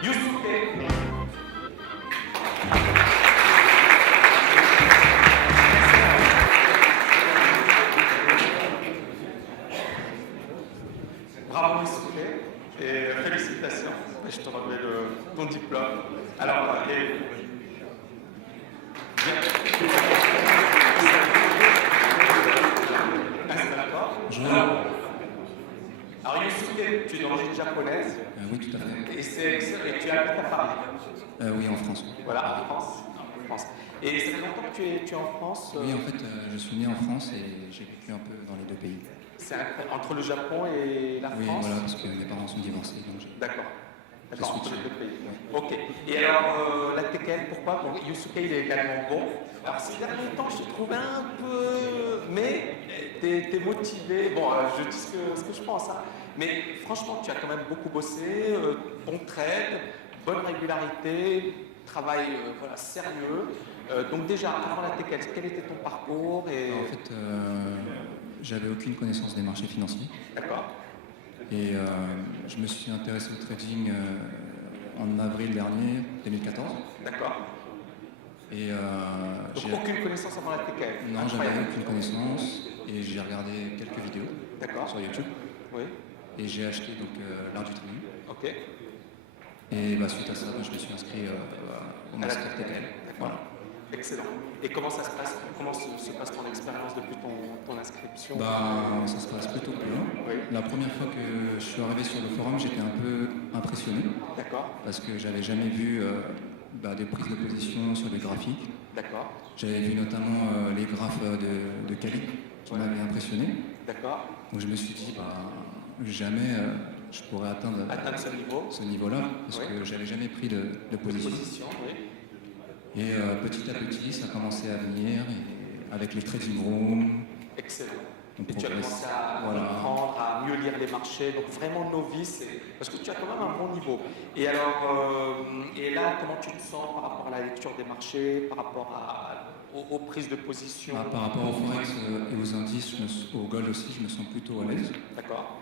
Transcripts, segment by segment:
Yusuke. Bravo Yusuke et félicitations. Je te remets ton diplôme. Alors, alors Yusuke, tu es d'origine japonaise. Oui, tout à fait. Et tu habites à Paris. Oui, en France. Voilà, en France. Et ça fait longtemps que tu es en France. Oui, en fait, je suis né en France et j'ai vécu un peu dans les deux pays. C'est entre le Japon et la France. Oui, voilà, parce que mes parents sont divorcés. D'accord. D'accord, entre les deux pays. Ouais. Ok. Et alors, la tekken, pourquoi? Bon, Yusuke, il est également bon. Alors, ces derniers temps, je te trouvais un peu... Mais t'es motivé. Bon, je dis ce que je pense. Hein. Mais franchement, tu as quand même beaucoup bossé. Bon trade, bonne régularité, travail voilà, sérieux. Donc déjà, avant la tekken, quel était ton parcours En fait, j'avais aucune connaissance des marchés financiers. D'accord. Et je me suis intéressé au trading en avril dernier, 2014. D'accord. Et donc aucune connaissance avant la tekken? Non, j'avais aucune connaissance et j'ai regardé quelques vidéos sur YouTube. Oui. Et j'ai acheté donc l'art du trading. Ok. Et suite à ça, je me suis inscrit au Master TKL. Voilà. Excellent. Et comment ça se passe? Comment se passe ton expérience depuis ton inscription? Ça se passe plutôt bien. Oui. La première fois que je suis arrivé sur le forum, j'étais un peu impressionné. D'accord. Parce que j'avais jamais vu des prises de position sur des graphiques. D'accord. J'avais vu notamment les graphes de Kali qui m'avaient impressionné. D'accord. Donc je me suis dit, jamais je pourrais atteindre ce niveau-là, parce que j'avais jamais pris de position. Oui. Et petit à petit, ça a commencé à venir, et avec les trading rooms. Excellent. Et tu as commencé à comprendre, à mieux lire les marchés, donc vraiment novice, parce que tu as quand même un bon niveau. Et alors, et là, comment tu te sens par rapport à la lecture des marchés, par rapport aux prises de position? Par rapport au Forex et aux indices, au gold aussi, je me sens plutôt à l'aise. D'accord.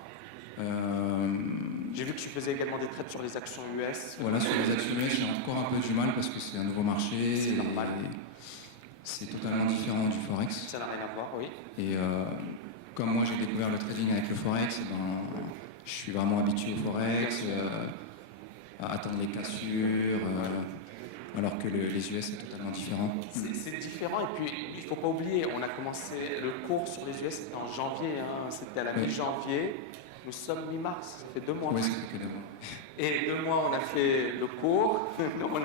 J'ai vu que tu faisais également des trades sur les actions US. Voilà, sur les actions US, j'ai encore un peu du mal parce que c'est un nouveau marché. C'est normal. C'est totalement différent du Forex. Ça n'a rien à voir, oui. Et comme moi j'ai découvert le trading avec le Forex, je suis vraiment habitué au Forex, à attendre les cassures, alors que les US c'est totalement différent. C'est différent et puis il ne faut pas oublier, on a commencé le cours sur les US, c'était en janvier, hein, c'était à la mi-janvier. Nous sommes mi-mars, ça fait 2 mois. Oui, ça fait que 2 mois. Et 2 mois, on a fait le cours, on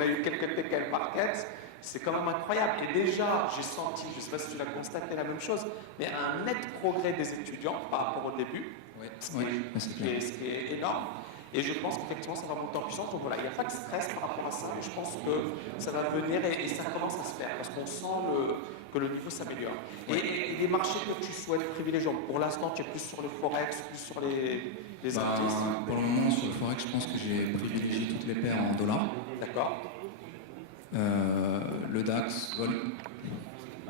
a eu quelques TKL markets. C'est quand même incroyable. Et déjà, j'ai senti, je ne sais pas si tu l'as constaté, la même chose, mais un net progrès des étudiants par rapport au début, ce qui est énorme. Et je pense qu'effectivement, ça va monter en puissance. Donc voilà, il n'y a pas de stress par rapport à ça. Mais je pense que ça va venir et ça commence à se faire parce qu'on sent que le niveau s'améliore. Et les marchés que tu souhaites privilégier, pour l'instant, tu es plus sur le Forex, plus sur les indices? Pour le moment, sur le Forex, je pense que j'ai privilégié toutes les paires en dollars. D'accord. Le DAX, Gold,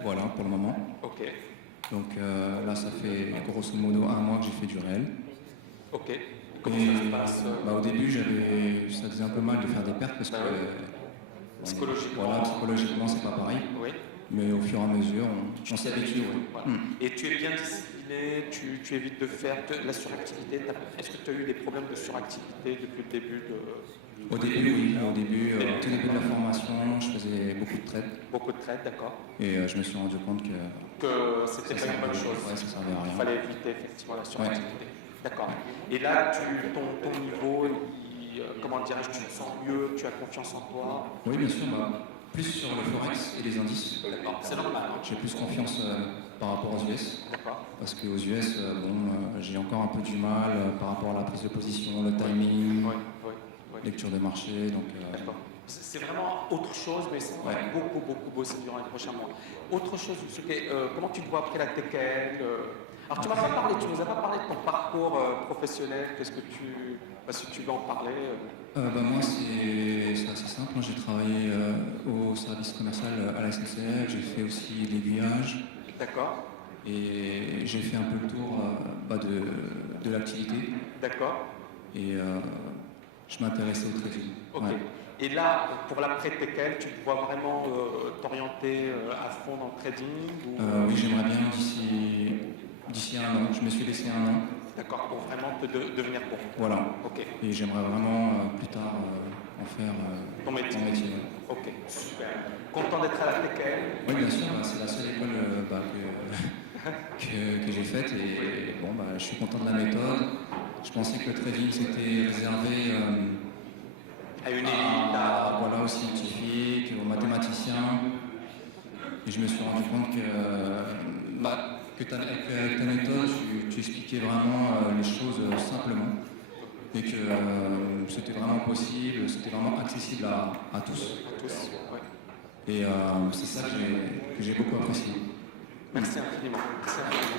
voilà pour le moment. Ok. Donc là, ça fait grosso modo 1 mois que j'ai fait du réel. Ok. Comment ça se passe? Au début, ça faisait un peu mal de faire des pertes parce que psychologiquement, c'est pas pareil. Oui. Mais au fur et à mesure, on s'habitue. Voilà. Et tu es bien discipliné, tu évites de faire de la suractivité. Est-ce que tu as eu des problèmes de suractivité depuis le début Au début, oui. Au début de la formation, je faisais beaucoup de trades. Beaucoup de trades, d'accord. Et je me suis rendu compte que c'était pas une bonne chose. Ouais, ça servait à rien. Il fallait éviter effectivement la suractivité. D'accord. Et là, ton niveau, comment dirais-je, tu te sens mieux, tu as confiance en toi? Oui, bien sûr. Plus sur le Forex et les indices. D'accord, c'est normal. J'ai plus confiance par rapport aux US. D'accord. Parce qu'aux US, j'ai encore un peu du mal par rapport à la prise de position, le timing, lecture de marché. D'accord. C'est vraiment autre chose, mais ça va beaucoup bosser durant les prochains mois. Autre chose, comment tu te vois après la TKL? Alors tu nous as pas parlé de ton parcours professionnel. Qu'est-ce que si tu veux en parler? Moi, c'est assez simple. Moi, j'ai travaillé au service commercial à la SNCF. J'ai fait aussi l'aiguillage. D'accord. Et j'ai fait un peu le tour de l'activité. D'accord. Et je m'intéressais au trading. Ok. Ouais. Et là, pour l'après-Tekel, tu te vois vraiment t'orienter à fond dans le trading ou... Oui, j'aimerais bien d'ici 1 an. Je me suis laissé 1 an. D'accord, pour vraiment devenir bon. Voilà. Ok. Et j'aimerais vraiment plus tard en faire Ton métier. mon métier. Ok, super. Content d'être à la Tekel. Oui, bien sûr, c'est la seule école que j'ai faite et bon, je suis content de la méthode. Je pensais que le trading c'était réservé À une élite, voilà, aux scientifiques, aux mathématiciens. Et je me suis rendu compte que avec ta méthode, tu expliquais vraiment les choses simplement et que c'était vraiment possible, c'était vraiment accessible à tous. tous. Ouais. Et c'est ça que j'ai beaucoup apprécié. Merci infiniment. Merci infiniment.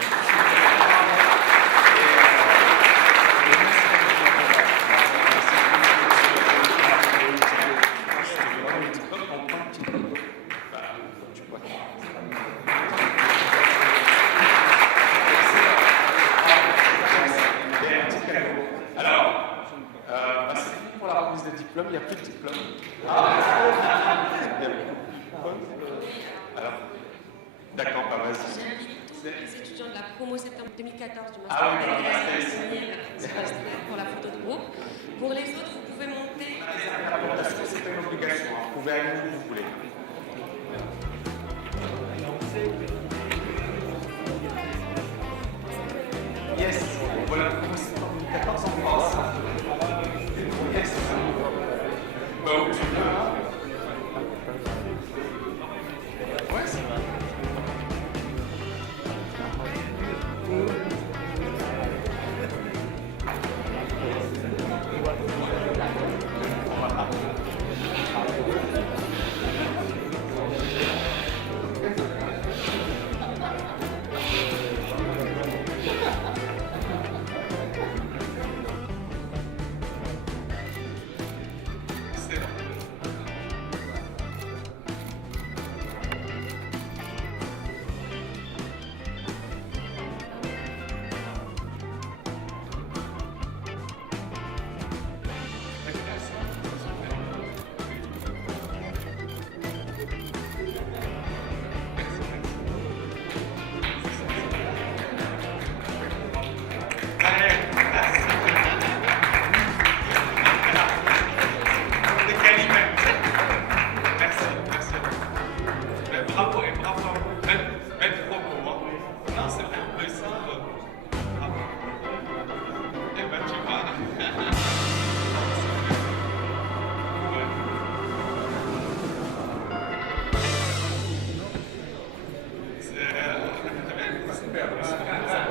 Il n'y a plus de diplôme. Alors, d'accord, vas-y. J'invite tous les étudiants de la promo septembre 2014 du Ah oui, master à signer pour la photo de groupe. Pour les autres, vous pouvez monter. C'est pas une obligation, vous pouvez aller où vous voulez. Yes, voilà la promo septembre 2014 en France. Yes. Bon, tu veux. Ouais, c'est vrai. Super.